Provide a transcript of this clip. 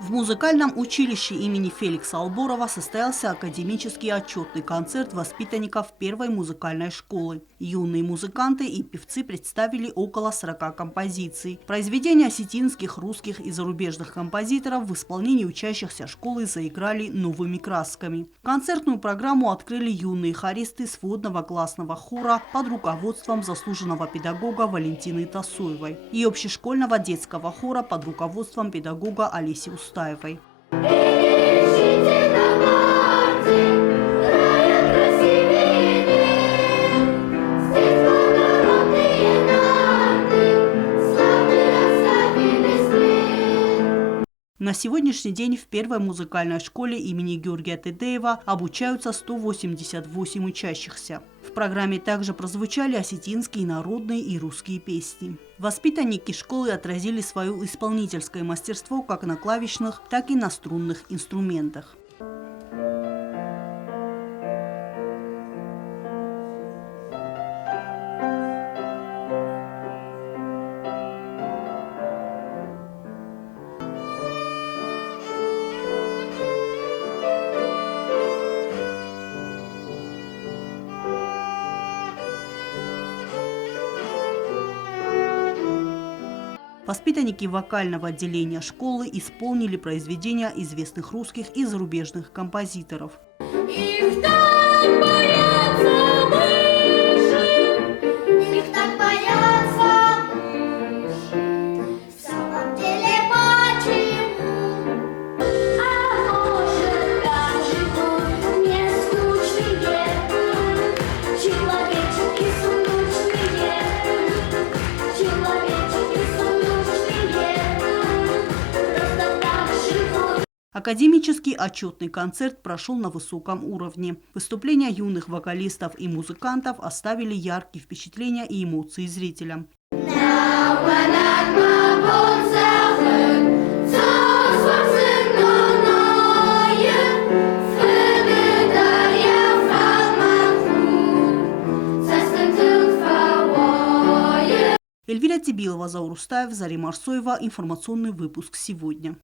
В музыкальном училище имени Феликса Алборова состоялся академический отчетный концерт воспитанников первой музыкальной школы. Юные музыканты и певцы представили около 40 композиций. Произведения осетинских, русских и зарубежных композиторов в исполнении учащихся школы заиграли новыми красками. Концертную программу открыли юные хористы сводного классного хора под руководством заслуженного педагога Валентины Тасоевой и общешкольного детского хора под руководством педагога Олеси Устаевой. На сегодняшний день в первой музыкальной школе имени Георгия Тедеева обучаются 188 учащихся. В программе также прозвучали осетинские, народные и русские песни. Воспитанники школы отразили свое исполнительское мастерство как на клавишных, так и на струнных инструментах. Воспитанники вокального отделения школы исполнили произведения известных русских и зарубежных композиторов. Их так боятся мыши, их так боятся мыши. В самом деле почему? А может, даже не скучные человечки сундучные, человечки сундучные, просто так живут. Академический отчетный концерт прошел на высоком уровне. Выступления юных вокалистов и музыкантов оставили яркие впечатления и эмоции зрителям. Эльвира Тибилова, Заур Устаев, Зарема Арсоева. Информационный выпуск сегодня.